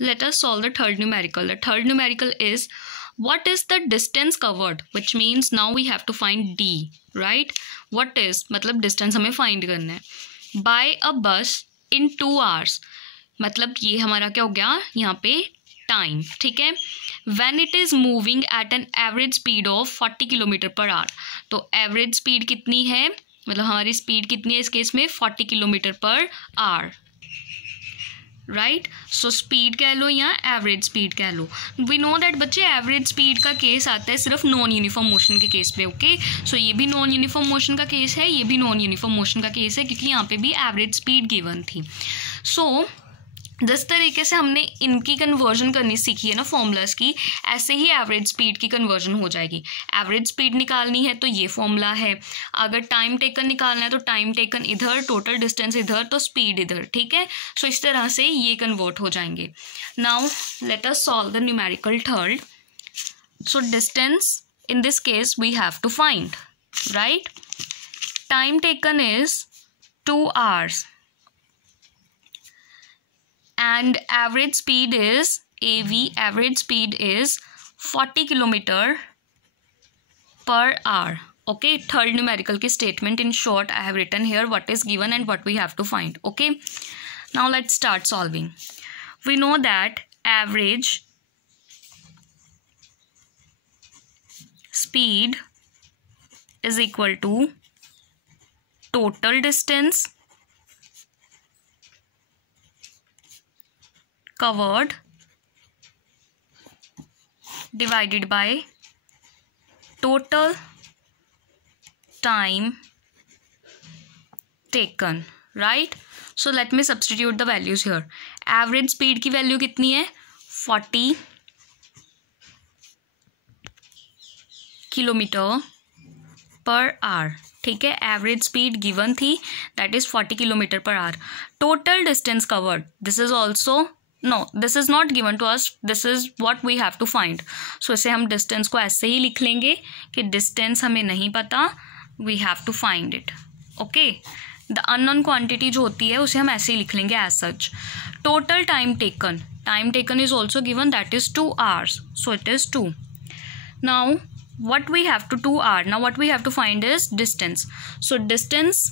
Let us solve the third numerical. The third numerical is, what is the distance covered, which means now we have to find D, right? What is मतलब distance हमें find करना है by a bus in 2 hours. मतलब ये हमारा क्या हो गया यहाँ पे टाइम, ठीक है. when it is moving at an average speed of 40 kilometre per our. तो एवरेज स्पीड कितनी है, मतलब हमारी स्पीड कितनी है इस केस में 40 kilometre per our, right. So speed कह लो या एवरेज स्पीड कह लो. वी नो दैट बच्चे एवरेज स्पीड का केस आता है सिर्फ नॉन यूनिफॉर्म मोशन के केस पे. ओके, सो ये भी नॉन यूनिफॉर्म मोशन का केस है, ये भी नॉन यूनिफॉर्म मोशन का केस है, क्योंकि यहाँ पे भी एवरेज स्पीड गिवन थी. सो जिस तरीके से हमने इनकी कन्वर्जन करनी सीखी है ना फॉर्मूलाज की, ऐसे ही एवरेज स्पीड की कन्वर्जन हो जाएगी. एवरेज स्पीड निकालनी है तो ये फॉर्मूला है, अगर टाइम टेकन निकालना है तो टाइम टेकन इधर, टोटल डिस्टेंस इधर, तो स्पीड इधर, ठीक है. सो इस तरह से ये कन्वर्ट हो जाएंगे. Now let us solve the numerical third. So distance in this case we have to find, right. Time taken is 2 hours and average speed is AV, average speed is 40 kilometer per hour. Okay, third numerical की statement in short I have written here what is given and what we have to find. Okay, now let's start solving. We know that average speed is equal to total distance covered divided by total time taken, right. So let me substitute the values here. Average speed की value कितनी है 40 kilometre per hour, ठीक है. Average speed given थी that is 40 kilometre per hour. Total distance covered, this is also no, this is not given to us, this is what we have to find. So इसे हम distance को ऐसे ही लिख लेंगे कि डिस्टेंस हमें नहीं पता, we have to find it. Okay, the unknown quantity जो होती है उसे हम ऐसे ही लिख लेंगे as such. Total time taken is also given that is 2 hours, so it is 2. Now what we have to do are, now what we have to find is distance. So distance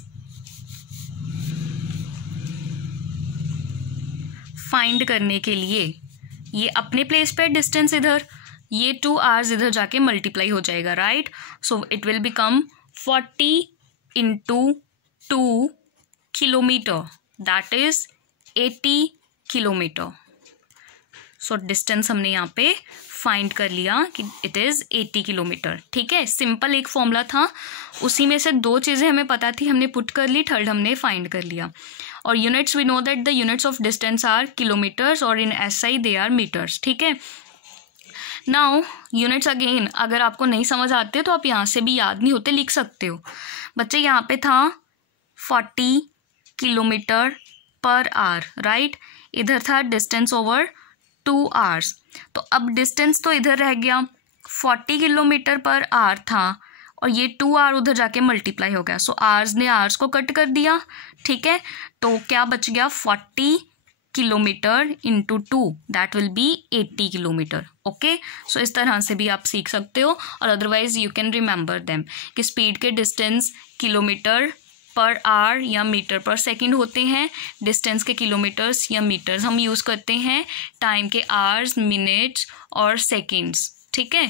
find करने के लिए ये अपने place पे distance इधर, ये 2 hours इधर जाके मल्टीप्लाई हो जाएगा, right. So it will become 40 into 2 kilometre, that is 80 kilometre. So distance हमने यहाँ पे फाइंड कर लिया कि इट इज़ 80 किलोमीटर, ठीक है. सिंपल एक फॉर्मूला था, उसी में से 2 चीज़ें हमें पता थी, हमने पुट कर ली, थर्ड हमने फाइंड कर लिया. और units we know that the units of distance are kilometres और in SI they are metres, ठीक है. नाउ यूनिट्स अगेन अगर आपको नहीं समझ आते तो आप यहाँ से भी याद नहीं होते लिख सकते हो. बच्चे यहाँ पे था 40 किलोमीटर पर आवर, राइट. इधर था डिस्टेंस ओवर 2 hours. तो अब डिस्टेंस तो इधर रह गया, 40 किलोमीटर पर आवर था और ये 2 hour उधर जाके मल्टीप्लाई हो गया. सो आवर्स ने आवर्स को कट कर दिया, ठीक है. तो क्या बच गया 40 kilometre into 2, that will be 80 kilometre. Okay, so इस तरह से भी आप सीख सकते हो. और otherwise you can remember them कि स्पीड के डिस्टेंस किलोमीटर पर आवर या मीटर पर सेकंड होते हैं, डिस्टेंस के किलोमीटर्स या मीटर्स हम यूज़ करते हैं, टाइम के आवर्स, मिनट्स और सेकंड्स, ठीक है.